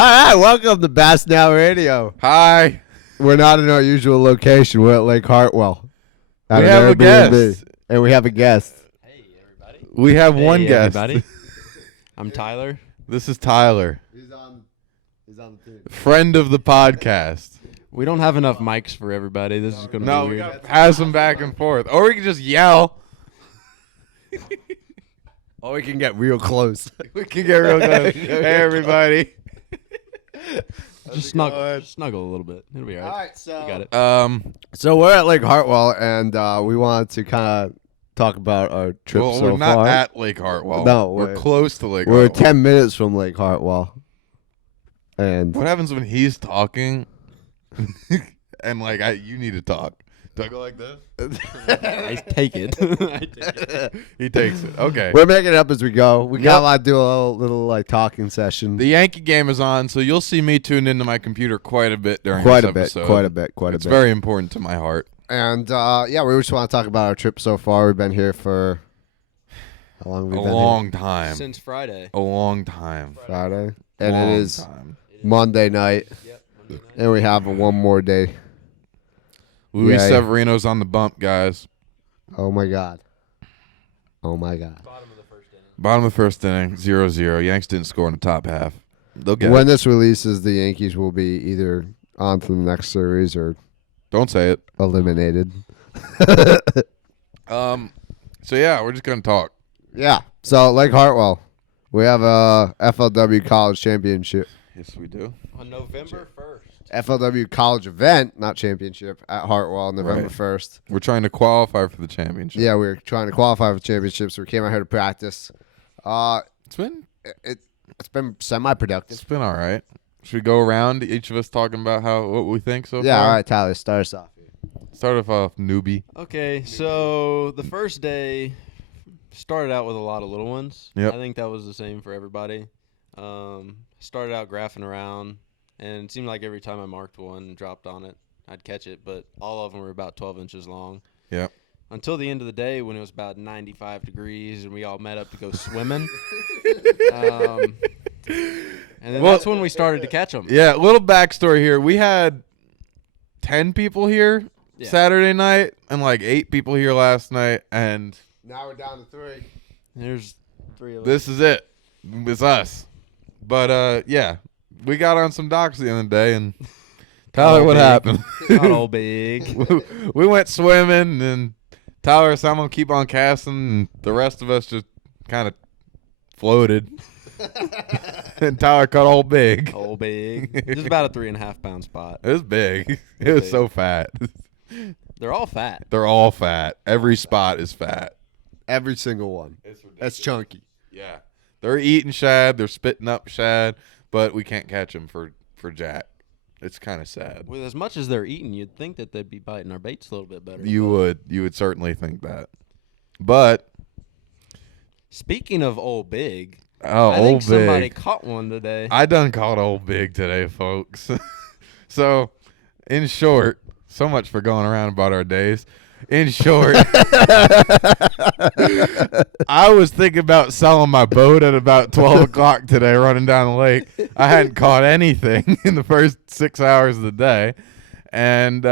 right, welcome to Bass Now Radio. Hi. We're not in our usual location. We're at Lake Hartwell. We have a guest. And we have a guest. Hey, everybody. We have one guest. Everybody. I'm Tyler. This is Tyler. He's on the team. Friend of the podcast. We don't have enough mics for everybody. This is going to No, be we weird. got to pass them back and forth. Or we can just yell. Or we can get real close. We can get real close. Hey, everybody. Just snuggle a little bit. It'll be all right. All right, so You got it. So we're at Lake Hartwell, and we wanted to kind of talk about our trip Well, so we're not far. at Lake Hartwell. No, we're we're- close to Lake We're Hartwell. 10 minutes from Lake Hartwell. And What happens when he's talking and, like, you need to talk? Do I go like this? I take it. I take it. He takes it. Okay. we're making it up as we go. We Yep. got to do a little like talking session. The Yankee game is on, so you'll see me tuned into my computer quite a bit during Quite this a bit, episode. quite a bit. It's very important to my heart. And yeah, we just want to talk about our trip so far. We've been here for how long? Have we A been long time. Since Friday. A long time. here? Friday, and Long it is time. Monday night, Yep. Monday night. and we have one more day. Luis Yay. Severino's on the bump, guys. Oh my god! Oh my god! Bottom of the first inning. Bottom of the first inning, 0-0. Yanks didn't score in the top half. They'll get When it. this releases, the Yankees will be either on to the next series or Don't say it. eliminated. So yeah, we're just gonna talk. Yeah. So Lake Hartwell, we have a FLW College Championship. Yes, we do. On November 1st. FLW College event, not championship, at Hartwell on November Right. 1st. We're trying to qualify for the championship. Yeah, we were trying to qualify for the championship, so we came out here to practice. It's been It's been semi-productive. it's been all right. Should we go around each of us talking about what we think so Yeah, far? all right, Tyler, start us off. Start off newbie. Okay, so the first day started out with a lot of little ones. Yep. I think that was the same for everybody. Started out graphing around, and it seemed like every time I marked one and dropped on it, I'd catch it, but all of them were about 12 inches long. Yep. Until the end of the day when it was about 95 degrees and we all met up to go swimming. And then that's when we started to catch them. Yeah, little backstory here. We had 10 people here Yeah. Saturday night and like 8 people here last night, and Now we're down to 3. There's 3 of us. this is it. It's us. But yeah, we got on some docks the other day, and Tyler, what big. happened? Not all big. We went swimming, and Tyler said, I'm going to keep on casting, and the rest of us just kind of floated. And Tyler caught all big. All big. Just about a 3.5 pound spot. It was big. It was Big. so fat. They're all fat. They're all fat. Every spot is fat. Every single one. That's chunky. Yeah. They're eating shad. They're spitting up shad, but we can't catch them for Jack. It's kind of sad. With as much as they're eating, you'd think that they'd be biting our baits a little bit better. You would certainly think that. But Speaking of old big, oh, I think old somebody big. caught one today. I done caught old big today, folks. So, in short, so much for going around about our days. In short, I was thinking about selling my boat at about 12 o'clock today, running down the lake. I hadn't caught anything in the first 6 hours of the day. And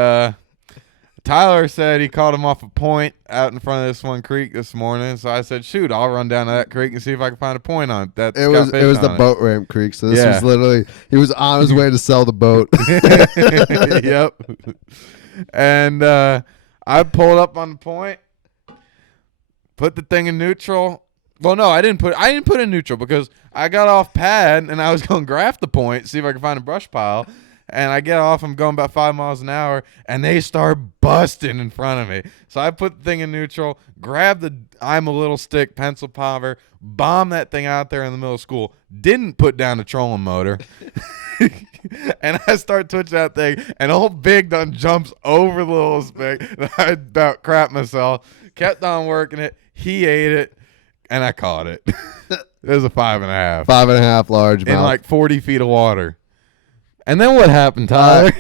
Tyler said he caught him off a point out in front of this one creek this morning. So I said, shoot, I'll run down to that creek and see if I can find a point on it. That's It was the boat ramp creek, so this Yeah. was literally he was on his way to sell the boat. Yep. And I pulled up on the point, put the thing in neutral. Well, no, I didn't put it in neutral because I got off pad and I was going to graph the point, see if I could find a brush pile. And I get off, I'm going about 5 miles an hour, and they start busting in front of me. So I put the thing in neutral, grab the I'm a little stick pencil popper, bomb that thing out there in the middle of school. Didn't put down the trolling motor. And I start twitching that thing, and old Big done jumps over the little stick. And I about crap myself. Kept on working it. He ate it, and I caught it. It was a 5.5 5.5 large in mouth. like 40 feet of water. And then what happened, Tyler?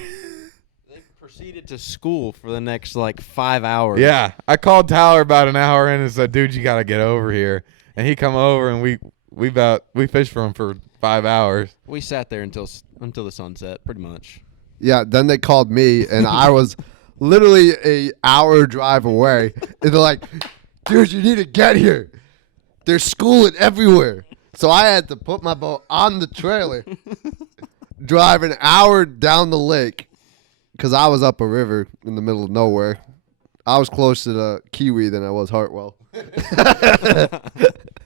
They proceeded to school for the next like 5 hours. Yeah, I called Tyler about an hour in and said, "Dude, you got to get over here." And he come over, and we fished for him for 5 hours. We sat there until the sunset, pretty much. Yeah, then they called me, and I was literally a hour drive away. And they're like, dude, you need to get here. There's schooling everywhere. So I had to put my boat on the trailer, drive an hour down the lake, because I was up a river in the middle of nowhere. I was closer to Kiwi than I was Hartwell. Did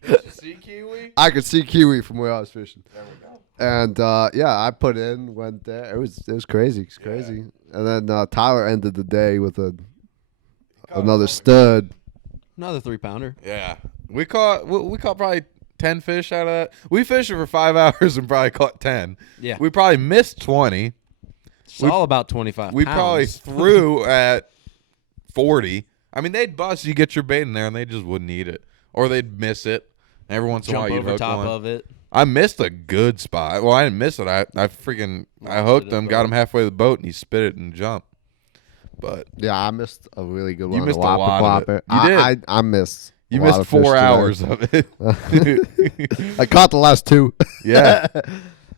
you see Kiwi? I could see Kiwi from where I was fishing. There we go. And yeah, I put in, went there. It was crazy. It's crazy. And then Tyler ended the day with another stud. Another 3-pounder. Yeah, we caught probably 10 fish out of that. We fished for 5 hours and probably caught 10. Yeah. We probably missed 20. It's all about 25 We pounds. probably threw at 40. I mean, they'd bust. You get your bait in there, and they just wouldn't eat it, or they'd miss it. Every once in a while, Jump you'd over hook top one. of it. I missed a good spot. Well, I didn't miss it. I hooked him, got him halfway to the boat, and he spit it and jumped. But Yeah, I missed a really good one. You on missed the a Whopper lot of Plopper. it. You did. I missed. you a lot missed of fish 4 today. hours of it. I caught the last 2. Yeah.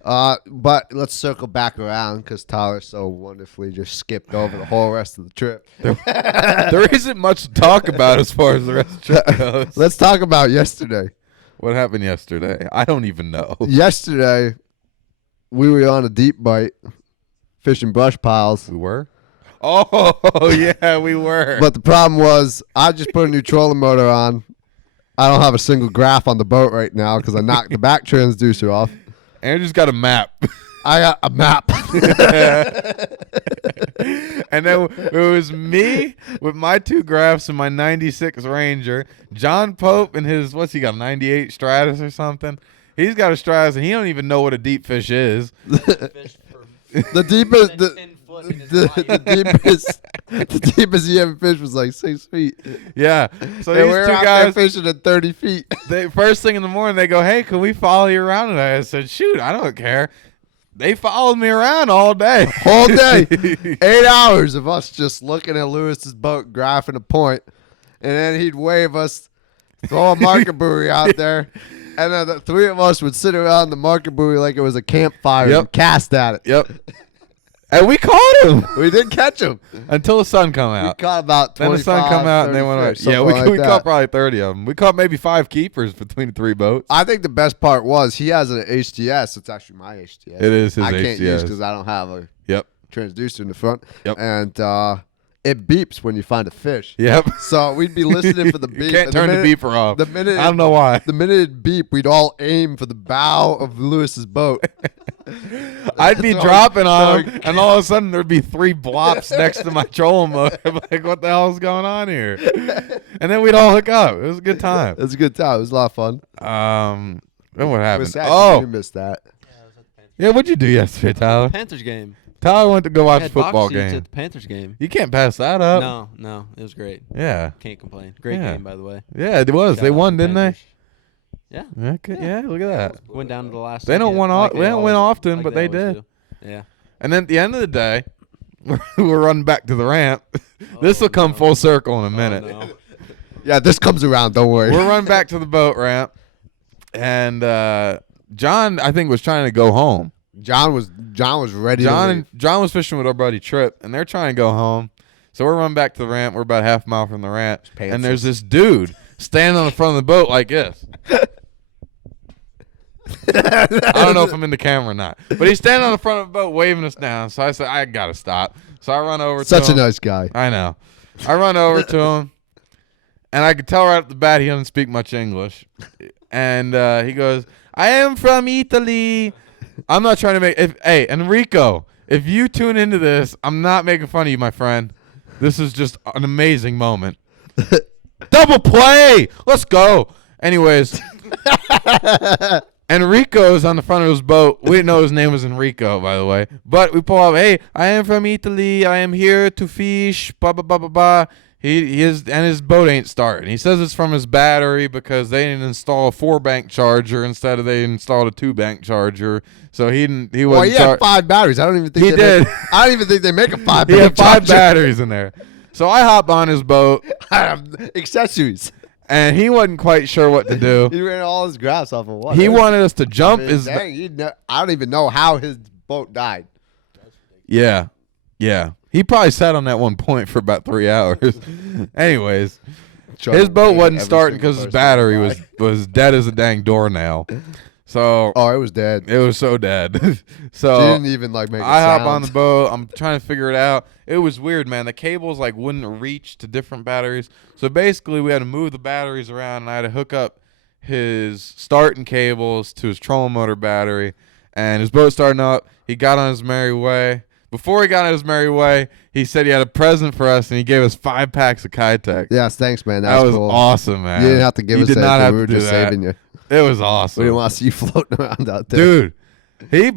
But let's circle back around because Tyler so wonderfully just skipped over the whole rest of the trip. There isn't much to talk about as far as the rest of the trip goes. Let's talk about yesterday. What happened yesterday? I don't even know. Yesterday, we were on a deep bite, fishing brush piles. We were? Oh, yeah, we were. But the problem was, I just put a new trolling motor on. I don't have a single graph on the boat right now because I knocked the back transducer off. Andrew's got a map. I got a map. And then it was me with my 2 graphs and my 96 Ranger. John Pope and his, what's he got, 98 Stratus or something? He's got a Stratus and he don't even know what a deep fish is. The deepest, the deepest he ever fished was like 6 feet. Yeah. So And these we're 2 out guys, there fishing at 30 feet. first thing in the morning, they go, hey, can we follow you around? And I said, shoot, I don't care. They followed me around all day. Whole day. 8 hours of us just looking at Lewis's boat, graphing a point, and then he'd wave us, throw a marker buoy out there, and then the 3 of us would sit around the marker buoy like it was a campfire and cast at it. Yep. And we caught him We didn't catch him. until the sun come We out. caught about 25, Then the sun come out and they 30 went fish, out. Yeah, something we like caught that. probably 30 of them. We caught maybe 5 keepers between the 3 boats. I think the best part was he has an HTS. It's actually my HTS. It is his I can't use HTS. because I don't have a Yep. transducer in the front. Yep. And it beeps when you find a fish. Yep. So we'd be listening for the beep. You can't and turn the minute- beeper off. The minute I don't know why. The minute it beep, we'd all aim for the bow of Lewis's boat. I'd be So- dropping so- on him, and all of a sudden there'd be 3 blops next to my trolling motor. I'm like, what the hell is going on here? And then we'd all hook up. It was a good time. It was a good time. It was a lot of fun. Then what It happened? was sad Oh, you missed that. yeah. What'd you do yesterday, Tyler? Panthers game. Tyler went to go watch I a had box football seats game. at the Panthers game. You can't pass that up. No, it was great. Yeah. Can't complain. Great Yeah. game, by the way. Yeah, it was. Shout They out won, to didn't they? Panthers. Yeah. Okay. Yeah. Look at that. Went down to the last. They don't second, win like they don't win always- often, like but they always did. do. Yeah. And then at the end of the day, we're running back to the ramp. This will come no. full circle in a minute. Oh, no. Yeah, this comes around. Don't worry. We're running back to the boat ramp, and John, I think, was trying to go home. John was ready. to leave. John was fishing with our buddy Tripp, and they're trying to go home. So we're running back to the ramp. We're about half a mile from the ramp, and there's this dude standing on the front of the boat like this. I don't know if I'm in the camera or not, but he's standing on the front of the boat waving us down. So I said, I gotta stop. So I run over to him. Such a nice guy. I know. I run over to him, and I could tell right off the bat he doesn't speak much English. And he goes, I am from Italy. I'm not trying to make hey, Enrico, if you tune into this, I'm not making fun of you, my friend. This is just an amazing moment. Double play. Let's go. Anyways, Enrico's on the front of his boat. We didn't know his name was Enrico, by the way. But we pull up, hey, I am from Italy. I am here to fish. Blah, blah, blah, blah, blah. His boat ain't starting. He says it's from his battery because they didn't install a 4-bank charger instead of they installed a 2-bank charger. So he wasn't. Well, he had 5 batteries. I don't even think He did. I don't even think they make a 5. He had 5 batteries in there. So I hop on his boat, accessories. and he wasn't quite sure what to do. He ran all his graphs off of what? He wanted us to jump his. Dang, I don't even know how his boat died. Yeah. He probably sat on that one point for about 3 hours. Anyways, his boat wasn't starting because his battery was dead as a dang doornail. So it was dead. It was so dead. So she didn't even like make. I hop on the boat. I'm trying to figure it out. It was weird, man. The cables like wouldn't reach to different batteries. So basically, we had to move the batteries around, and I had to hook up his starting cables to his trolling motor battery. And his boat starting up. He got on his merry way. Before he got on his merry way, he said he had a present for us, and he gave us 5 packs of Kitech. Yes, thanks, man. That was cool. awesome, man. You didn't have to give us did that. Not have we were to do just that. saving you. It was awesome. We didn't want to see you floating around out there. Dude,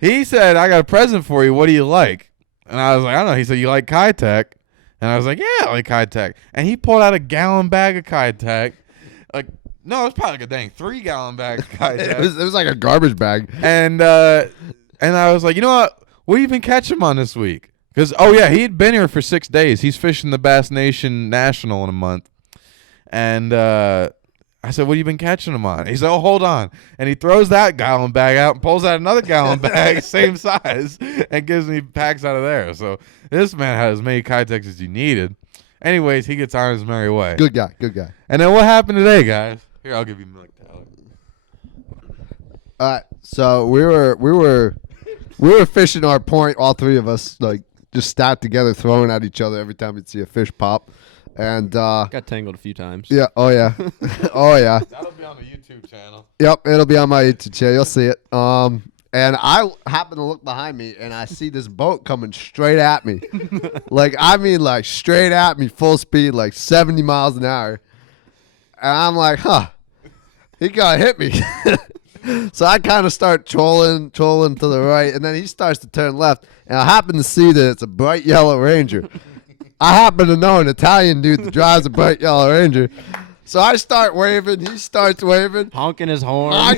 he said, I got a present for you. What do you like? And I was like, I don't know. He said, you like Kitech? And I was like, yeah, I like Kitech. And he pulled out a gallon bag of Kitech. Like, no, it was probably like a dang 3-gallon bag of Kitech. it was like a garbage bag. And I was like, you know what have you been catching him on this week? Because, he had been here for 6 days. He's fishing the Bass Nation National in a month. And I said, what have you been catching him on? He said, hold on. And he throws that gallon bag out and pulls out another gallon bag, same size, and gives me packs out of there. So this man had as many Kitechs as he needed. Anyways, he gets on his merry way. Good guy. And then what happened today, guys? Here, I'll give you Milk Tyler. All right, so we were fishing our point, all three of us, like just stacked together, throwing at each other every time we'd see a fish pop, and got tangled a few times. Yeah, oh yeah, oh yeah. That'll be on the YouTube channel. Yep, it'll be on my YouTube channel. You'll see it. And I happen to look behind me, and I see this boat coming straight at me, like straight at me, full speed, like 70 miles an hour, and I'm like, he gonna hit me. So I kind of start trolling to the right, and then he starts to turn left, and I happen to see that it's a bright yellow Ranger. I happen to know an Italian dude that drives a bright yellow Ranger. So I start waving, he starts waving. Honking his horn. I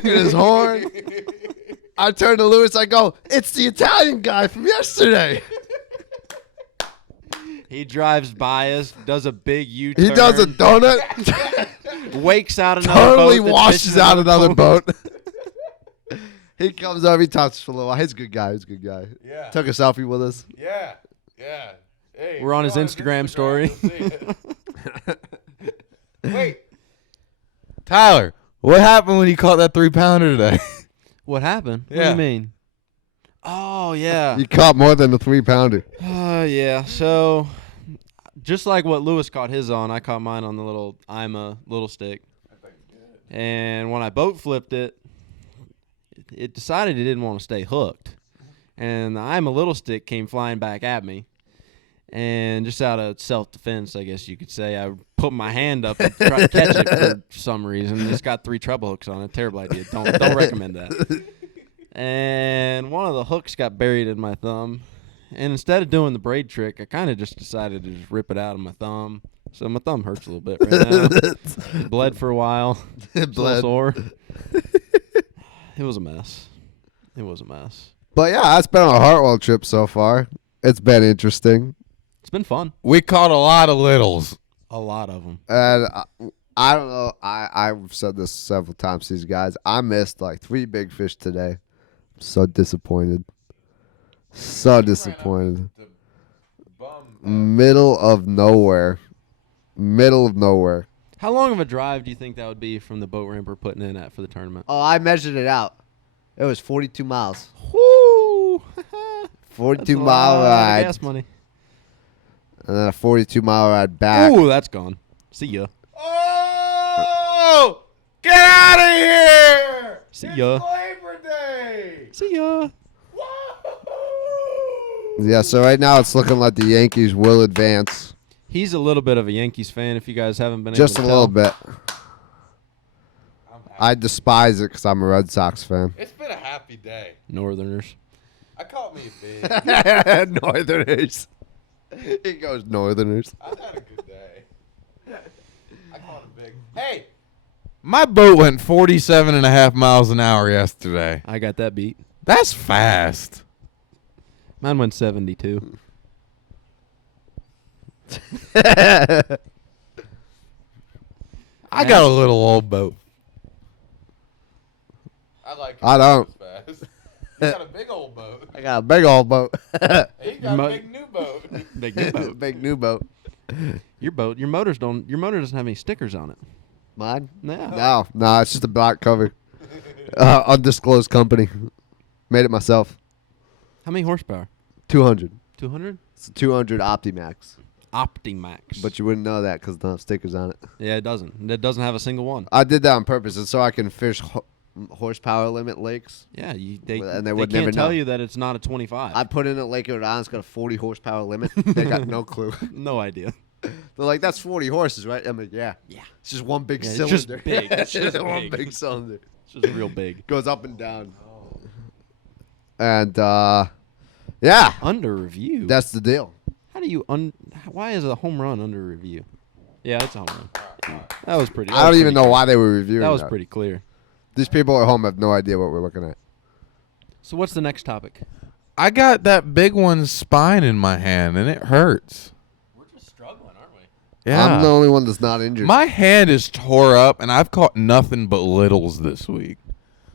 turn to Lewis, I go, it's the Italian guy from yesterday. He drives by us, does a big U-turn. He does a donut. Wakes out another totally boat. Totally washes out another boat. He comes over, he talks for a little while. He's a good guy. Yeah. Took a selfie with us. Yeah. Hey, we're on his Instagram story. Wait. Tyler, what happened when you caught that 3-pounder today? What happened? What do Yeah. you mean? Oh, yeah. You caught more than a 3-pounder. Yeah. So, just like what Lewis caught his on, I caught mine on the little IMA little stick. And when I boat flipped it, it decided it didn't want to stay hooked. And the IMA little stick came flying back at me. And just out of self-defense, I guess you could say, I put my hand up and tried to catch it for some reason. It's got 3 treble hooks on it. Terrible idea. Don't recommend that. And one of the hooks got buried in my thumb. And instead of doing the braid trick, I kind of just decided to just rip it out of my thumb. So my thumb hurts a little bit right now. Bled for a while. It's a little sore. It was a mess. But yeah, that's been our Hartwell trip so far. It's been interesting. It's been fun. We caught a lot of littles. A lot of them. And I don't know. I've said this several times to these guys. I missed like 3 big fish today. So disappointed. Middle of nowhere. How long of a drive do you think that would be from the boat ramp we're putting in at for the tournament? Oh, I measured it out. It was 42 miles. Woo! 42-mile ride. Gas money. And then a 42-mile ride back. Ooh, that's gone. See ya. Oh! Get out of here! See ya. It's Labor Day! See ya. Yeah, so right now it's looking like the Yankees will advance. He's a little bit of a Yankees fan if you guys haven't been Just able a to little tell. bit. I despise it because I'm a Red Sox fan. It's been a happy day. Northerners. I caught me a big. Northerners. He goes Northerners. I had a good day. I caught a big. Hey! My boat went 47.5 miles an hour yesterday. I got that beat. That's fast. Mine went 72. I I got a little old boat. I like it. I don't. Fast. You got a big old boat. I got a big old boat. He got a big new boat. Big new boat. Big new boat. Your motor doesn't have any stickers on it. Mine? No. No, it's just a black cover. Undisclosed company. Made it myself. How many horsepower? 200. 200? It's a 200 Optimax. Optimax. But you wouldn't know that because it doesn't have stickers on it. Yeah, it doesn't. It doesn't have a single one. I did that on purpose. It's so I can fish horsepower limit lakes. Yeah, And they would can't never tell know. you that it's not a 25. I put in a Lake Hartwell. It's got a 40 horsepower limit. They got no clue. No idea. They're like, that's 40 horses, right? I'm like, yeah. Yeah. It's just one big Yeah, it's cylinder. just big. It's just one big. big cylinder. It's just real big. Goes up and down. And, yeah. Under review. That's the deal. How do you why is a home run under review? Yeah, it's a home run. That was pretty. I don't even know why they were reviewing That was pretty clear. These people at home have no idea what we're looking at. So what's the next topic? I got that big one's spine in my hand, and it hurts. We're just struggling, aren't we? Yeah. I'm the only one that's not injured. My hand is tore up, and I've caught nothing but littles this week.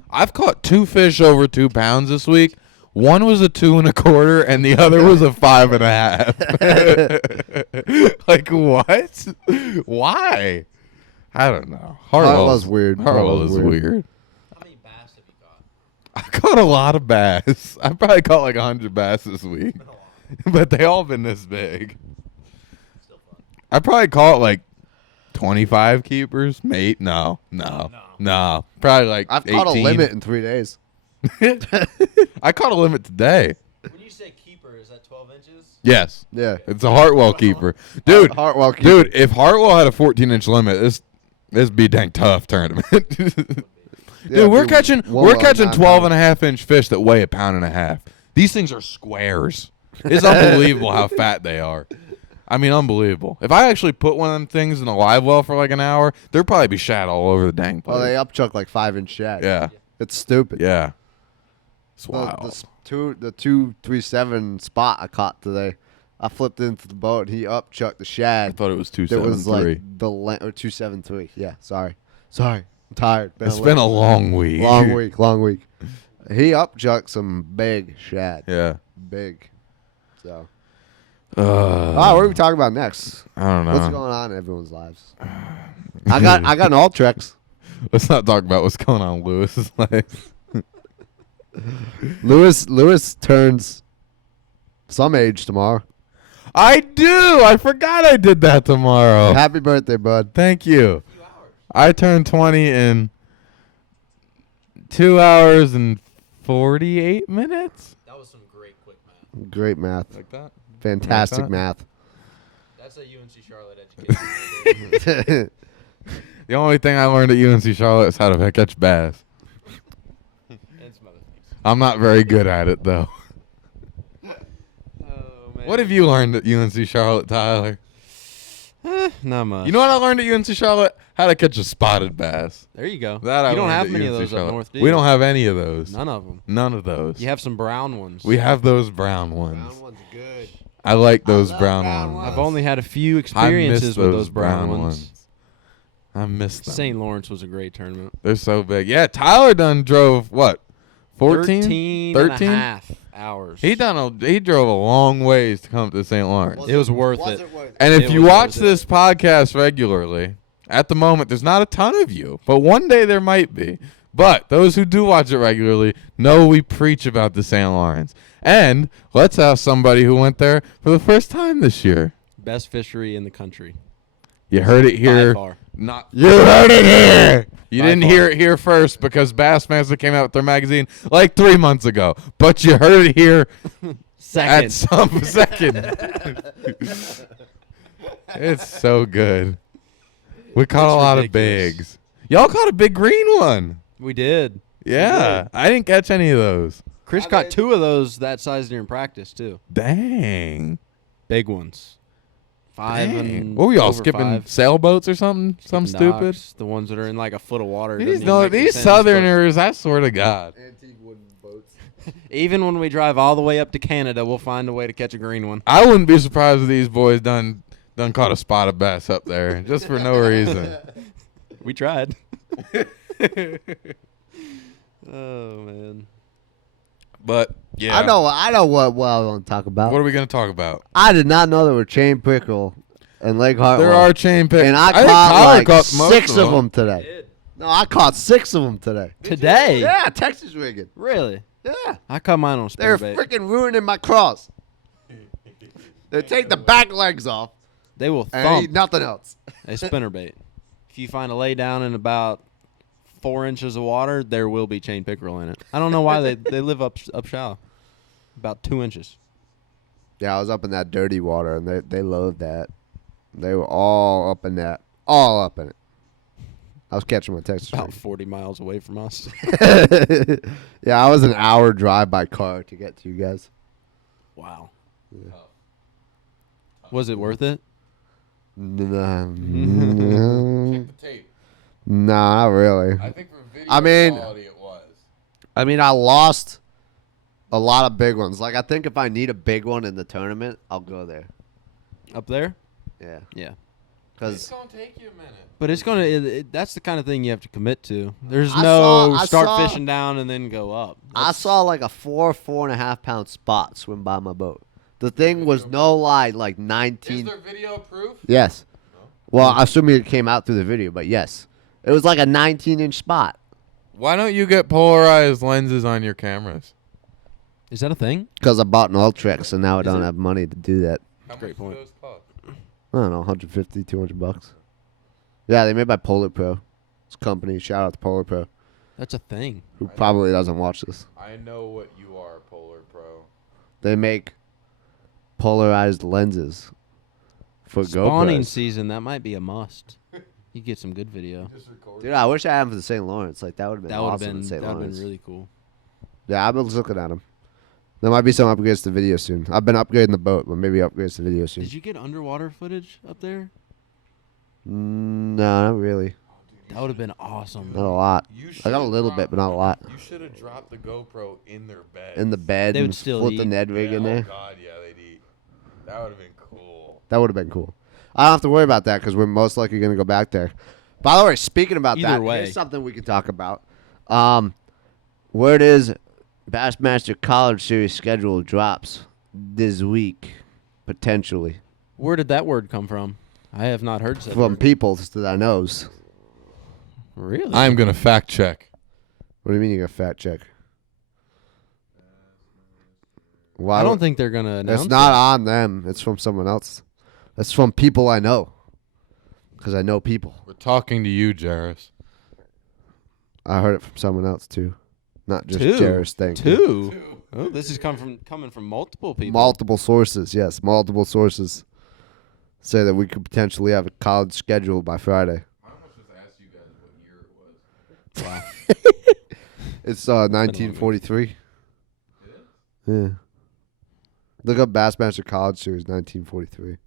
I've caught 2 fish over 2 pounds this week. One was a 2 1/4, and the other was a 5 1/2. Like what? Why? I don't know. Hartwell's weird. Hartwell is Hartwell's weird. weird. How many bass have you caught? I caught a lot of bass. I probably caught like 100 bass this week, but they all been this big. Still fun. I probably caught like 25 keepers, mate. No. Probably like I've 18. caught a limit in 3 days. I caught a limit today. When you say keeper, is that 12 inches? Yes, Yeah. it's a Hartwell keeper, dude. Hartwell keeper. Dude, if Hartwell had a 14-inch limit, this be dang tough tournament. Dude, Yeah, we're dude, catching one we're well, catching 9 12 pounds. and a half inch fish that weigh 1.5 pounds. These things are squares. It's unbelievable how fat they are. I mean, unbelievable. If I actually put one of them things in a live well for like an hour, there'd probably be shad all over the dang place. Oh, they upchuck like 5-inch shad. Yeah. It's stupid. Yeah. It's The, wild. the 237 spot I caught today, I flipped into the boat. And he upchucked the I shad. thought it was It was 273. like the or 273. Yeah, sorry. I'm tired. It's been a long week. long week. He upchucked some big shad. Yeah. Big. So. What are we talking about next? I don't know. What's going on in everyone's lives? I got an Ultrex. Let's not talk about what's going on in Lewis's life. Lewis turns some age tomorrow. I do. I forgot I did that tomorrow. Happy birthday, bud. Thank you. I turned 20 in 2 hours and 48 minutes. That was some great quick math. Great math. Like that? Fantastic Like that? math. That's a UNC Charlotte education. The only thing I learned at UNC Charlotte is how to catch bass. And some other things. I'm not very good at it, though. Oh, man. What have you learned at UNC Charlotte, Tyler? Not much. You know what I learned at UNC Charlotte? How to catch a spotted bass. There you go. That I you don't learned have at many of UNC those Charlotte. up north, do you? We don't have any of those. None of them. None of those. You have some brown ones. We have those brown ones. one's good. I like those love brown brown ones. I've only had a few I experiences miss with those brown ones. I miss them. St. Lawrence was a great tournament. They're so big. Yeah, Tyler done drove what? 14? 13 and a half hours. He drove a long ways to come to St. Lawrence. It was worth it. And if It you was watch worth it. this podcast regularly, at the moment there's not a ton of you, but one day there might be. But those who do watch it regularly know we preach about the St. Lawrence. And let's ask somebody who went there for the first time this year. Best fishery in the country. You heard it here. By far. Not you heard it here. You By didn't far. hear it here first because Bassmaster came out with their magazine like 3 months ago. But you heard it here Second. at some second. It's so good. We caught It's a lot ridiculous. of bigs. Y'all caught a big green one. We did. Yeah, I didn't catch any of those. Chris caught 2 of those that size during practice, too. Dang. Big ones. 5 Dang. and What were y'all over skipping 5. sailboats or something? Some stupid. Docks, the ones that are in like a foot of water. These, Doesn't even make any these sense, but Southerners, I swear to God. Antique wooden boats. Even when we drive all the way up to Canada, we'll find a way to catch a green one. I wouldn't be surprised if these boys done caught a spotted bass up there just for no reason. We tried. Oh man. But yeah, I know what I want to talk about. What are we gonna talk about? I did not know there were chain pickerel in Lake Hartwell. There are chain pickerel, and I think caught Tyler like caught most 6 of them today. No, I caught 6 of them today. Today? Yeah, Texas rigging. Really? Yeah, I caught mine on they're spinnerbait. freaking ruining my cross. They take the back legs off They will and thump eat nothing else. a spinnerbait. If you find a lay down in about 4 inches of water, there will be chain pickerel in it. I don't know why they live up shallow, about 2 inches. Yeah, I was up in that dirty water, and they loved that. They were all up in that, all up in it. I was catching my Texas About rig. 40 miles away from us. Yeah, I was an hour drive by car to get to you guys. Wow. Was it worth it? Nah, Check the tape. not really. I think for video I mean- quality, it was. I mean, I lost a lot of big ones. Like, I think if I need a big one in the tournament, I'll go there. Up there? Yeah, Yeah. It's because gonna take you a minute. But it's gonna. That's the kind of thing you have to commit to. There's I no saw- start fishing down and then go up. I saw like a 4.5 pound spot swim by my boat. The thing was no lie, like 19. Is there video proof? Yes. Well, I assume it came out through the video, but yes, it was like a 19-inch spot. Why don't you get polarized lenses on your cameras? Is that a thing? Because I bought an Ultrex, and now I Is don't it? have money to do that. How Great much point. do those cost? I don't know, 150, 200 bucks. Yeah, they made by Polar Pro. It's a company. Shout out to Polar Pro, That's a thing. who probably doesn't watch this. I know what you are, Polar Pro. They make polarized lenses for Spawning GoPros. season, that might be a must. You get some good video. Just record. Dude, I wish I had them for the St. Lawrence. Like, that would have been That would have awesome been. in That St. would have Lawrence. been really cool. Yeah, I've been looking at them. There might be some upgrades to video soon. I've been upgrading the boat, but maybe upgrades to video soon. Did you get underwater footage up there? No, not really. That would have been awesome. Not a lot. You I got a should've little dropped- bit, but not a lot. You should have dropped the GoPro in their bed. In the bed They would and still flip the eat. Ned rig in Oh there. God, yeah, they'd eat. That would have been cool. That would have been cool. I don't have to worry about that because we're most likely going to go back there. By the way, speaking about Either that, way. here's something we can talk about. Where it is, Bassmaster College Series schedule drops this week, potentially, Where did that word come from? I have not heard such from word. people that I knows. Really? I'm gonna fact check. What do you mean you got fat check? Why I don't would- think they're gonna announce. It's not that. on them. It's from someone else. It's from people I know. Because I know people. We're talking to you, Jarvis. I heard it from someone else too. Not just Two. Jairus thing. Two. Oh, this is coming from multiple people. Multiple sources, yes. Multiple sources say that we could potentially have a college schedule by Friday. I almost just asked you guys what year it was. Wow. It's 1943. Yeah. Look up Bassmaster College Series 1943.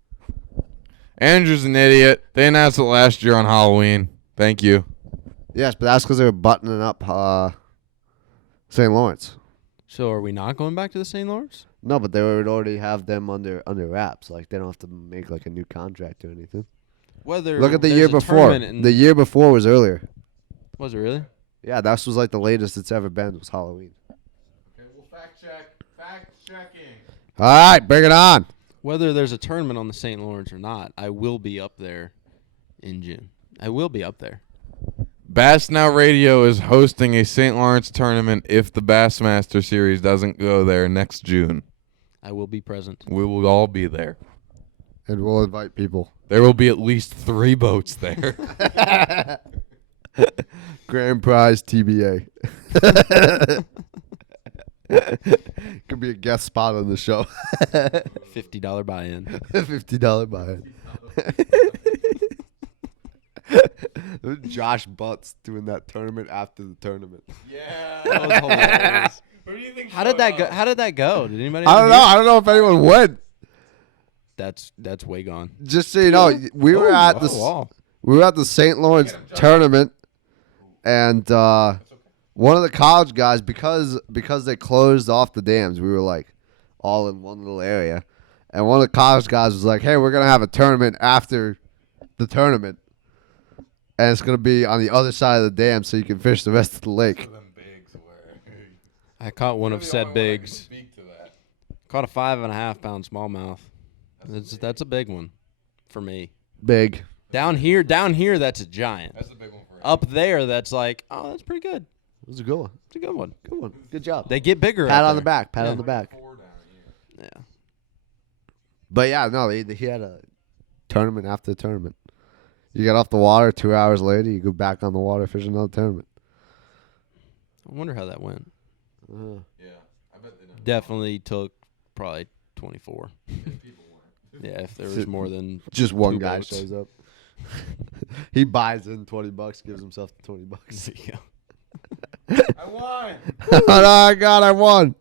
Andrew's an idiot. They announced it last year on Halloween. Thank you. Yes, but that's because they were buttoning up St. Lawrence. So are we not going back to the St. Lawrence? No, but they would already have them under wraps. Like, they don't have to make like a new contract or anything. Whether Look at the there's year a before. tournament in- The year before was earlier. Was it really? Yeah, that was like the latest it's ever been was Halloween. Okay, we'll fact check. Fact checking. All right, bring it on. Whether there's a tournament on the St. Lawrence or not, I will be up there in June. I will be up there. Bass Now Radio is hosting a St. Lawrence tournament if the Bassmaster Series doesn't go there next June. I will be present. We will all be there. And we'll invite people. There will be at least 3 boats there. Grand prize TBA. Could be a guest spot on the show. $50 buy-in. $50 buy-in. Josh Butts doing that tournament after the tournament. Yeah. That was hilarious. Who do you think How did that go? How did that go? Did anybody? I don't ever know. hear? I don't know if anyone went. That's way gone. Just so you know, we were at the wow. we were at the St. Lawrence tournament, and one of the college guys, because they closed off the dams, we were like all in one little area, and one of the college guys was like, "Hey, we're gonna have a tournament after the tournament." and it's gonna be on the other side of the dam, so you can fish the rest of the lake. I caught one of said bigs. Speak to that. Caught a 5.5 pound smallmouth. That's a big one for me. Big. Down here, that's a giant. That's the big one for Up there, that's like, oh, that's pretty good. It was a good one. It's a good one. Good one. Good job. They get bigger. Pat out on the there. back. Pat Yeah. on the back. Yeah. But yeah, no, he had a tournament after the tournament. You get off the water 2 hours later, you go back on the water, fish another tournament. I wonder how that went. Yeah, I bet they don't. Definitely took probably 24. Yeah, if there was more than Just one two guy boats. shows up. He buys in $20, gives himself the $20. Yeah. I won. Oh my God, I won.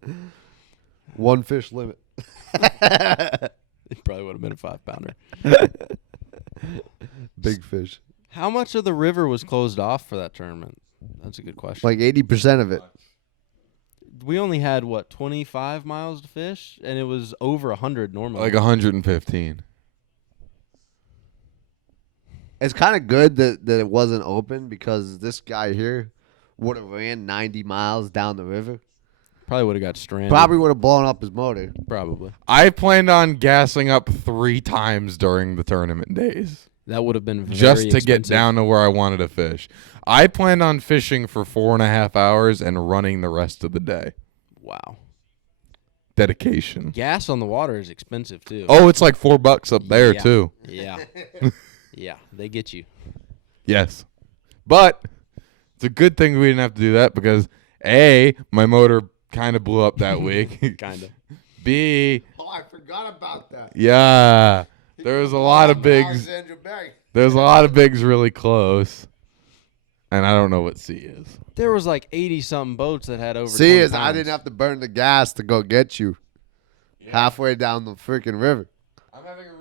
One fish limit. It probably would have been a 5-pounder. Big fish. How much of the river was closed off for that tournament? That's a good question. Like 80% of it. We only had, 25 miles to fish? And it was over 100 normally. Like 115. It's kind of good that it wasn't open because this guy here would have ran 90 miles down the river. Probably would have got stranded. Probably would have blown up his motor. Probably. I planned on gassing up 3 times during the tournament days. That would have been very Just to get expensive. down to where I wanted to fish. I planned on fishing for 4.5 hours and running the rest of the day. Wow. Dedication. Gas on the water is expensive, too. Oh, it's like $4 up there, Yeah. too. Yeah. Yeah, they get you. Yes. But it's a good thing we didn't have to do that because, A, my motor kind of blew up that week. Kind of. B, Oh, I forgot about that. yeah, there was a lot of bigs. There's a lot of bigs really close. And I don't know what C is. There was like 80-something boats that had over See, 20 is I pounds. didn't have to burn the gas to go get you halfway down the freaking river. I'm having a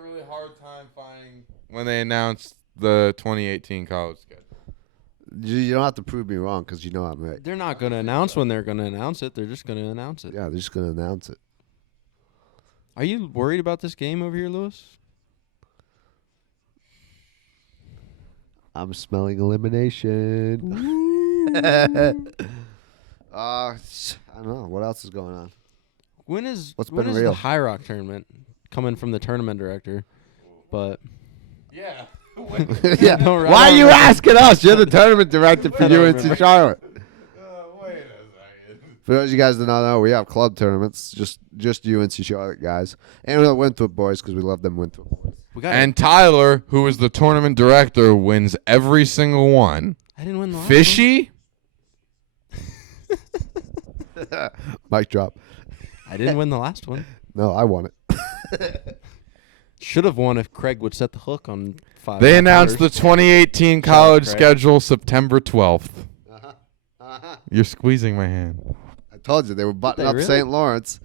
really hard time finding when they announced the 2018 college schedule. You don't have to prove me wrong because you know I'm right. They're not going to announce when they're going to announce it. They're just going to announce it. Yeah, they're just going to announce it. Are you worried about this game over here, Lewis? I'm smelling elimination. I don't know. What else is going on? When is What's when been is real? the High Rock tournament coming from the tournament director? But Yeah. Yeah. No, right Why are on. you asking us? You're the tournament director for I don't UNC remember. Charlotte. Wait a second. For those of you guys that don't know, we have club tournaments, just UNC Charlotte guys, and the Winthrop boys because we love them Winthrop boys. we got And Tyler, who is the tournament director, wins every single one. I didn't win the last Fishy? Mic drop. one. I didn't win the last one. No, I won it. Should have won if Craig would set the hook on 5. They announced the 2018 college Craig. schedule September 12th. You're squeezing my hand. I told you they were buttoning they up really? St. Lawrence.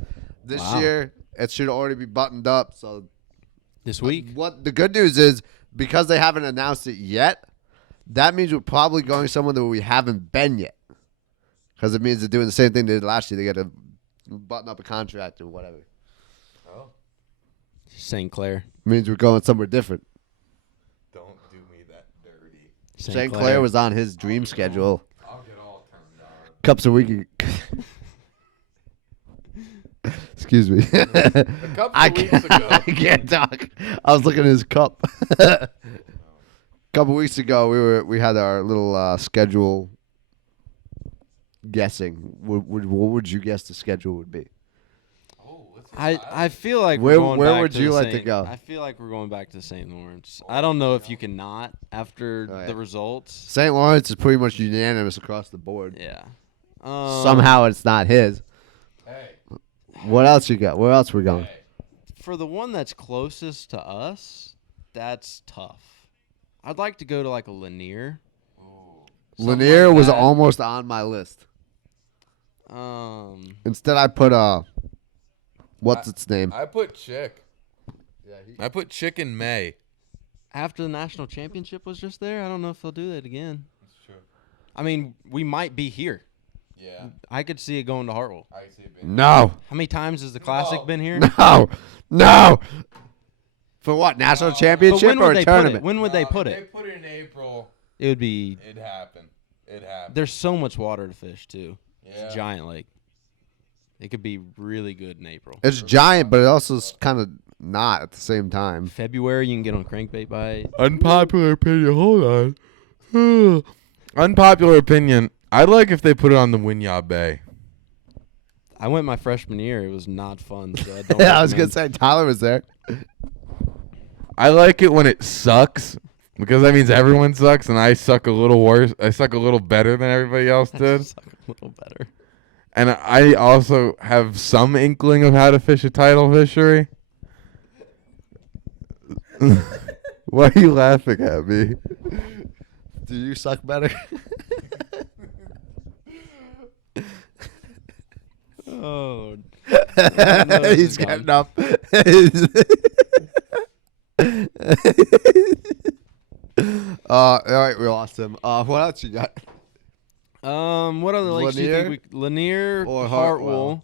This Wow. year, it should already be buttoned up. So this week. what the good news is, because they haven't announced it yet, that means we're probably going somewhere that we haven't been yet. Because it means they're doing the same thing they did last year. They got to button up a contract or whatever. St. Clair. It means we're going somewhere different. Don't do me that dirty. St. Clair was on his dream schedule. I'll get all turned on. Cups a week. Excuse me. A couple I of weeks can't, ago. I can't talk. I was looking at his cup. A couple weeks ago, we had our little schedule guessing. What would you guess the schedule would be? I feel like Where- we're going where back would to you the like to Saint- go? I feel like we're going back to St. Lawrence. I don't know if you can not after Oh, yeah. the results. St. Lawrence is pretty much unanimous across the board. Yeah. Somehow it's not his. Hey. What else you got? Where else we going? For the one that's closest to us, that's tough. I'd like to go to like a Lanier. Something Lanier like was that. almost on my list. Um, Instead, I put what's its name? I put Chick. I put Chick in May. after the national championship was just there, I don't know if they'll do that again. That's true. I mean, we might be here. Yeah. I could see it going to Hartwell. I see it being. No, How many times has the Classic No. been here? no, no. For what? National But championship when or would a they put it? tournament? When would they put They it? put it in April. It would be. It'd happen. It'd happen. There's so much water to fish too. It's Yeah. a giant lake. It could be really good in April. It's giant, but it also is kind of not at the same time. February, you can get on crankbait bite. Unpopular opinion. Hold on. Unpopular opinion. I'd like if they put it on the Winyah Bay. I went my freshman year. It was not fun. So I don't. Yeah, I was gonna recommend. say Tyler was there. I like it when it sucks because that means everyone sucks and I suck a little worse. I suck a little better than everybody else did. Suck a little better. And I also have some inkling of how to fish a tidal fishery. Why are you laughing at me? Do you suck better? Oh. He's getting up. All right, we lost him. What else you got? What other lakes do you think Lanier or Hartwell?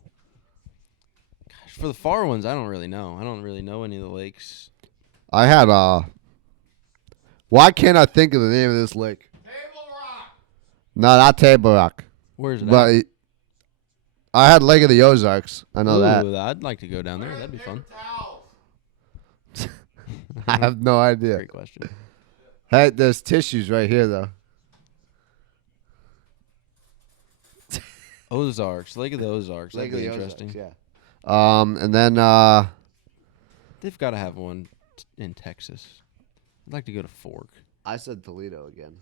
Gosh, for the far ones, I don't really know. I don't really know any of the lakes. I had why can't I think of the name of this lake? Table Rock. No, not Table Rock. Where's it But at? I had Lake of the Ozarks. I know that. Ooh, I'd like to go down there. That'd be fun. I have no idea. Great question. Hey, there's tissues right here though. Ozarks, Lake of the Ozarks. That'd Lake be of the interesting. Ozarks, yeah. And then They've got to have one in Texas. I'd like to go to Fork. I said Toledo again.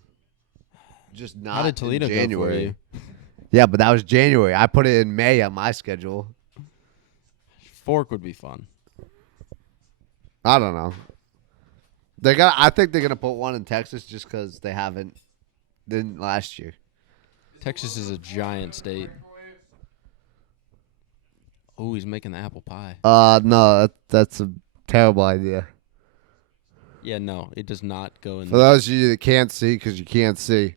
Just not How did Toledo in go for January. you? Yeah, but that was January. I put it in May on my schedule. Fork would be fun. I don't know. I think they're gonna put one in Texas just because they didn't last year. Texas is a giant state. Oh, he's making the apple pie. No, that's a terrible idea. Yeah, no, it does not go in. For those of you that can't see, because you can't see,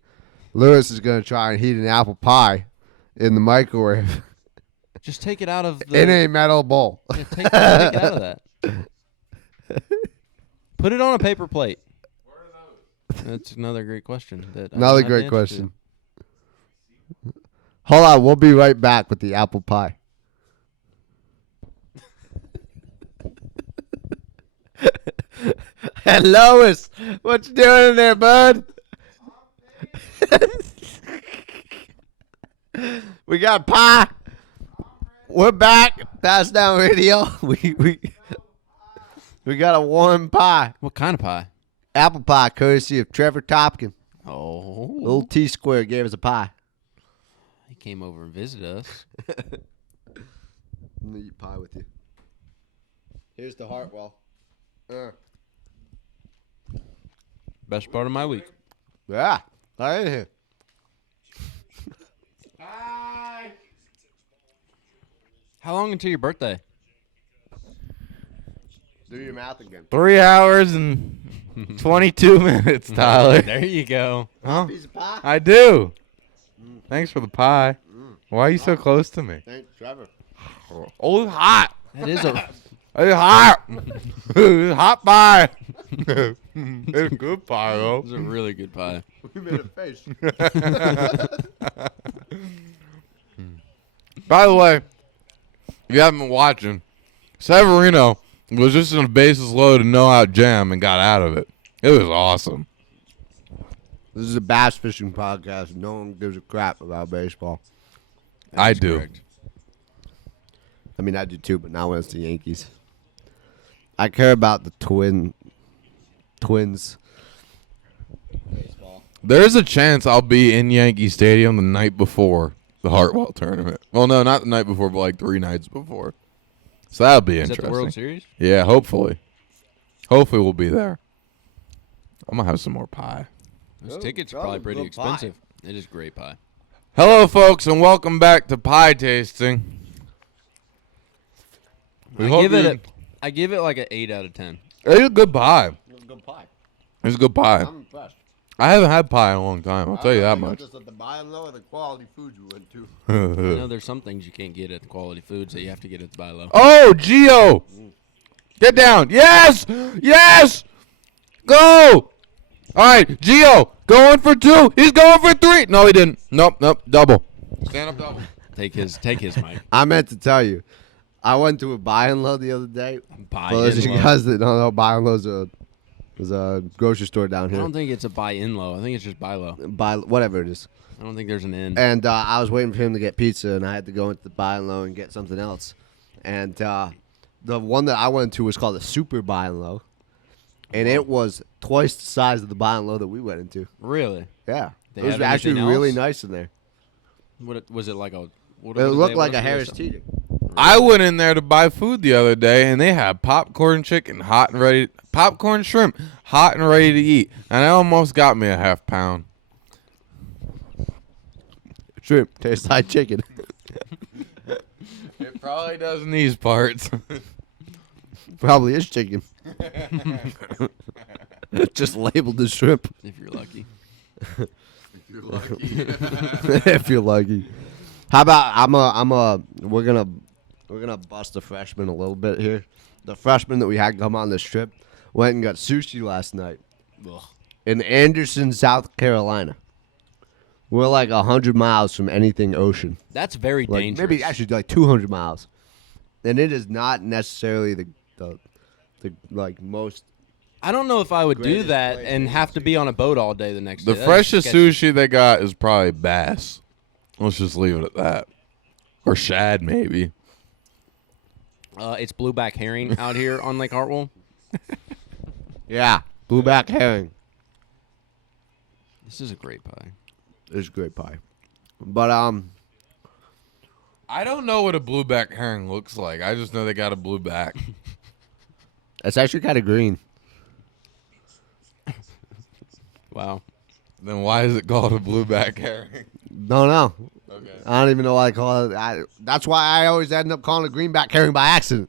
Lewis is gonna try and heat an apple pie in the microwave Just take it out of the. in a metal bowl. Yeah, take it out of that. Put it on a paper plate. Where are those? That's another great question. Another great question. Hold on, we'll be right back with the apple pie. Hey, Lois, what you doing in there, bud? We got pie. We're back. Pass down radio. We got a warm pie. What kind of pie? Apple pie, courtesy of Trevor Topkin. Oh, Little T Square gave us a pie. he came over and visited us. I'm gonna eat pie with you. Here's the Hartwell. Best part of my week. Yeah, I ain't here. Hi. How long until your birthday? Do your mouth again. 3 hours and 22 minutes, Tyler. There you go. Huh? Piece of pie. I do. Thanks for the pie. Why are you so close to me? Thanks, Trevor. Oh, it's hot. That is a. It's hot. It's hot pie. It's good pie, though. It's a really good pie. We made a face. By the way, if you haven't been watching, Severino was just in a bases loaded no-out jam and got out of it. It was awesome. This is a bass fishing podcast. No one gives a crap about baseball. I That's do. correct. I mean, I do too, but not when it's the Yankees. I care about the Twins. Baseball. There's a chance I'll be in Yankee Stadium the night before the Hartwell tournament. Well, no, not the night before, but like 3 nights before. So that'll be Is that interesting. the World Series? Yeah, hopefully. Hopefully we'll be there. I'm going to have some more pie. Those Oh, tickets are that probably was pretty good pie. expensive. It is great pie. Hello, folks, and welcome back to Pie Tasting. We hope I give it like an 8 out of 10. It's a good pie. It was a good pie. It's a good pie. I'm impressed. I haven't had pie in a long time. I'll tell you that much. Just at the buy and low of the quality food you went to. I know there's some things you can't get at the quality foods that you have to get at the buy low. Oh, Gio! Get down. Yes. Yes. Go. All right, Gio, going for 2. He's going for 3. No, he didn't. Nope. Double. Stand up double. Take his mic. I meant to tell you, I went to a buy and low the other day. Buy For those of in you low. guys that don't know, buy and low's a grocery store down I here. don't think it's a buy in low. I think it's just buy low. Buy whatever it is. I don't think there's an in. And I was waiting for him to get pizza, and I had to go into the buy and low and get something else. And the one that I went to was called a super buy and low, and it was twice the size of the buy and low that we went into. Really? Yeah, They it was have actually anything really else? nice in there. Was it like a? What It looked like a Harris Teeter. I went in there to buy food the other day, and they had popcorn chicken, hot and ready, popcorn shrimp, hot and ready to eat, and I almost got me a half pound. Shrimp tastes like chicken. It probably does in these parts. Probably is chicken. Just labeled as shrimp. If you're lucky. You're lucky. If you're lucky. How about we're gonna bust the freshman a little bit here. The freshman that we had come on this trip went and got sushi last night Ugh. in Anderson, South Carolina. We're like 100 miles from anything ocean. That's very Like dangerous. maybe actually like 200 miles. And it is not necessarily the like most. I don't know if I would do Greatest that place and to have to be on a boat all day the next The day. That is freshest sketchy. sushi they got is probably bass. Let's just leave it at that. Or shad, maybe. It's blueback herring out here on Lake Hartwell. Yeah, blueback herring This is a great pie. is great pie. But I don't know what a blueback herring looks like. I just know they got a blueback. it's actually kind of green. Wow. Then why is it called a blueback herring? Don't know. Okay. I don't even know why I call it. That's why I always end up calling it greenback herring by accident.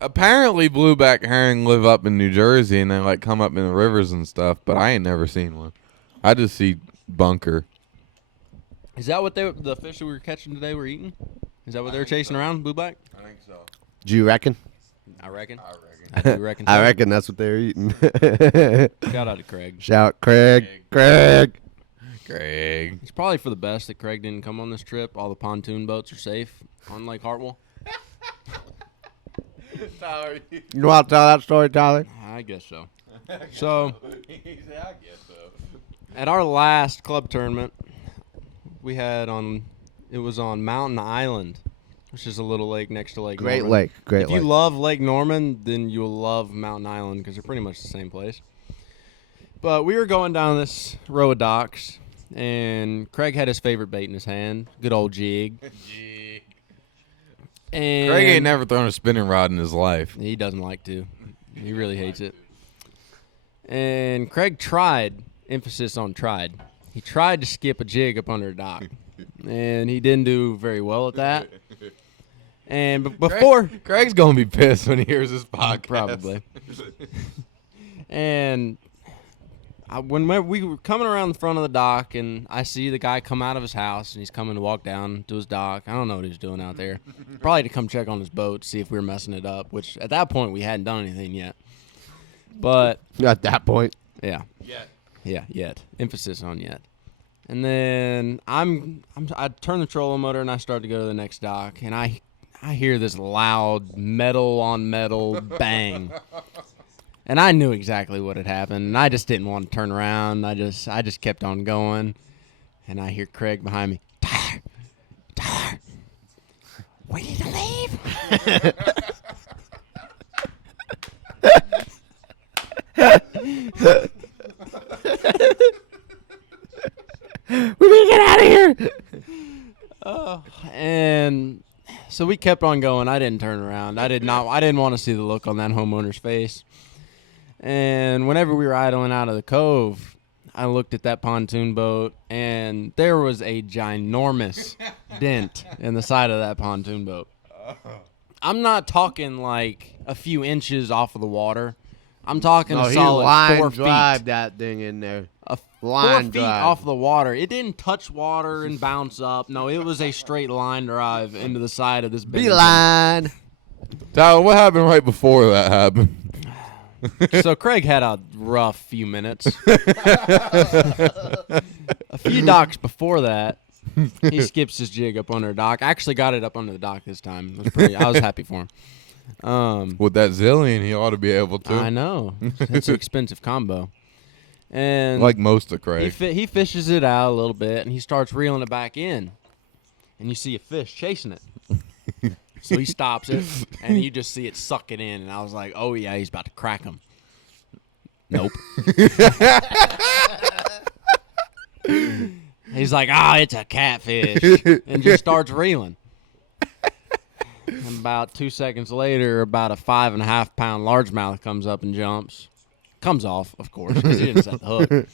Apparently, blueback herring live up in New Jersey and they like come up in the rivers and stuff. But I ain't never seen one. I just see bunker. Is that what the fish that we were catching today were eating? Is that what they were chasing around, blueback? I think so. Do you reckon? I reckon. I reckon. I do reckon. I so. reckon that's what they're eating. Shout out to Craig. Shout, Craig. Craig. Greg. It's probably for the best that Craig didn't come on this trip. All the pontoon boats are safe on Lake Hartwell. Tyler, You want to tell that story, Tyler? I guess so. So, I guess so. at our last club tournament, we had it was on Mountain Island, which is a little lake next to Lake Great Norman. Lake. Great If Lake. you love Lake Norman, then you'll love Mountain Island because they're pretty much the same place. But we were going down this row of docks, and Craig had his favorite bait in his hand, good old jig. And Greg ain't never thrown a spinning rod in his life. He doesn't like to. He really hates it. And Craig tried, emphasis on tried. He tried to skip a jig up under a dock, and he didn't do very well at that. And before, Greg's gonna be pissed when he hears this podcast. probably. And when we were coming around the front of the dock, and I see the guy come out of his house, and he's coming to walk down to his dock. I don't know what he was doing out there. Probably to come check on his boat, see if we were messing it up, which at that point we hadn't done anything yet. But, At that point. yeah. Yeah, yet. Emphasis on yet. And then I turn the trolling motor, and I start to go to the next dock, and I hear this loud metal on metal bang. And I knew exactly what had happened, and I just didn't want to turn around. I just kept on going, and I hear Craig behind me. Tyler, we need to leave. We need to get out of here. And so we kept on going. I didn't turn around. I didn't want to see the look on that homeowner's face. And whenever we were idling out of the cove, I looked at that pontoon boat, and there was a ginormous dent in the side of that pontoon boat. I'm not talking like a few inches off of the water. I'm talking No, a he solid line 4 drive feet. that thing in there. A 4 line feet drive. off the water. It didn't touch water and bounce up. No, it was a straight line drive into the side of this big Beeline. Tyler, what happened right before that happened? So Craig had a rough few minutes. A few docks before that, he skips his jig up under the dock. I actually got it up under the dock this time. I was happy for him. With that zillion, he ought to be able to. I know. It's an expensive combo. And Like most of Craig. he fishes it out a little bit, and he starts reeling it back in. And you see a fish chasing it. So he stops it, and you just see it suck it in. And I was like, oh, yeah, he's about to crack him. Nope. He's like, it's a catfish. And just starts reeling. And about 2 seconds later, about a 5.5 pound largemouth comes up and jumps. Comes off, of course, because he didn't set the hook.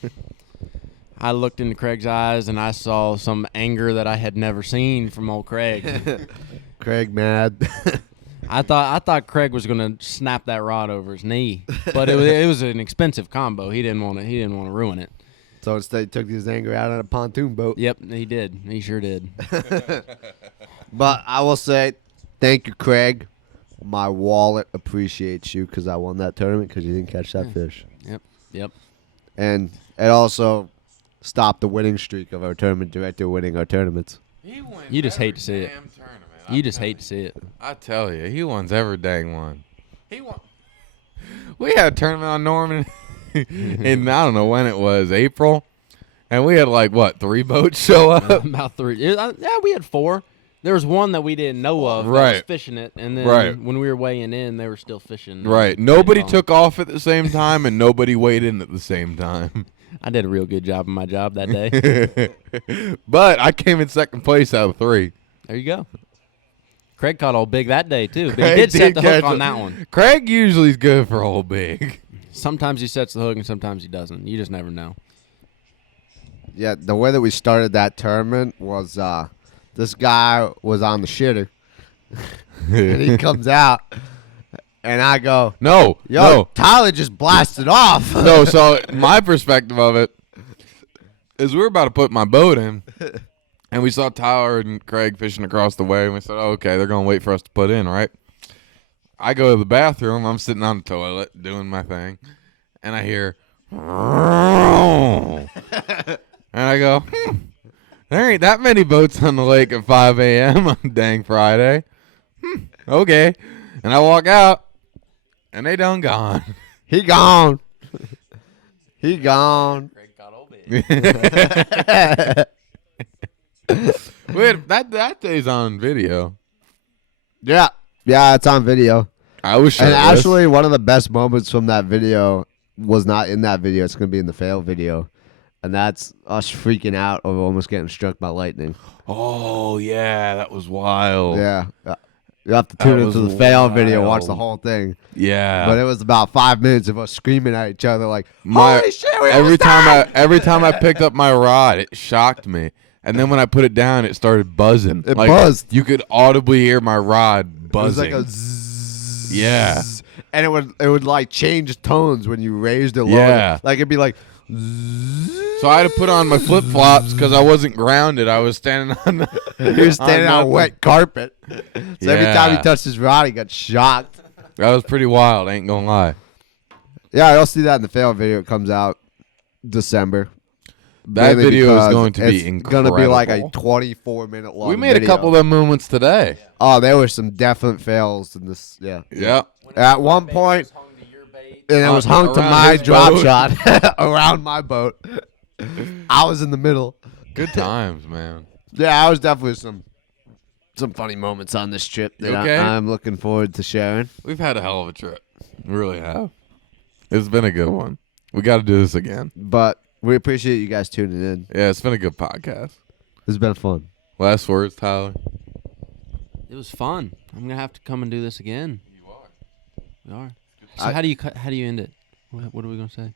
I looked into Craig's eyes, and I saw some anger that I had never seen from old Craig. Craig mad. I thought Craig was gonna snap that rod over his knee, but it was an expensive combo. He didn't want to ruin it. So instead, he took his anger out on a pontoon boat. Yep, he did. He sure did. But I will say, thank you, Craig. My wallet appreciates you because I won that tournament because you didn't catch that fish. Yep. And it also stopped the winning streak of our tournament director winning our tournaments. You just hate to see it. You just hate to see it. I tell you, he wins every dang one. He won. We had a tournament on Norman in I don't know when it was, April, and we had like 3 boats show up. About 3. Yeah, we had 4. There was one that we didn't know of. That was fishing it, and then when we were weighing in, they were still fishing. Right. Nobody took off at the same time, and nobody weighed in at the same time. I did a real good job of my job that day. But I came in second place out of 3. There you go. Craig caught old big that day, too. But he did set the hook on that one. Craig usually is good for old big. Sometimes he sets the hook, and sometimes he doesn't. You just never know. Yeah, the way that we started that tournament was this guy was on the shitter. And he comes out, and I go, No. Tyler just blasted off. No, so my perspective of it is we were about to put my boat in, and we saw Tyler and Craig fishing across the way, and we said, okay, they're going to wait for us to put in, right? I go to the bathroom. I'm sitting on the toilet doing my thing, and I hear, and I go, there ain't that many boats on the lake at 5 a.m. on dang Friday. Okay. And I walk out, and they done gone. He gone. He gone. Craig caught old big. Wait, that day's on video. Yeah, it's on video. I was sure. And actually, one of the best moments from that video was not in that video. It's going to be in the fail video. And that's us freaking out over almost getting struck by lightning. Oh, yeah, that was wild. Yeah. You have to tune into the fail video, watch the whole thing. Yeah. But it was about 5 minutes of us screaming at each other like, holy shit, we every time I picked up my rod, it shocked me. And then when I put it down, it started buzzing. It buzzed. You could audibly hear my rod buzzing. It was like a zzz. Yeah. And it would like change tones when you raised it low. Yeah. Like it'd be like zzz. So I had to put on my flip-flops because I wasn't grounded. I was standing on He was standing on wet carpet. So every time he touched his rod, he got shocked. That was pretty wild, ain't gonna lie. Yeah, you'll see that in the fail video. It comes out December. That Mainly video is because going to be it's incredible. going to be like a 24-minute long We made video. a couple of them moments today. Oh, there were some definite fails in this. Yeah. Yeah. At one point, and it was hung to Around my his drop boat. shot around my boat. I was in the middle. Good times, man. Yeah, I was definitely some funny moments on this trip that You okay? I'm looking forward to sharing. We've had a hell of a trip. We really have. It's been a good one. We got to do this again. But we appreciate you guys tuning in. Yeah, it's been a good podcast. It's been fun. Last words, Tyler. It was fun. I'm gonna have to come and do this again. You are. We are. So how do you end it? What are we gonna say?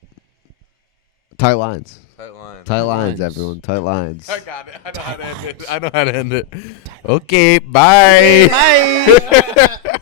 Tight lines. Tight lines. Tight lines, lines. everyone. Tight lines. I got it. I know how to end it. Okay, bye. Bye.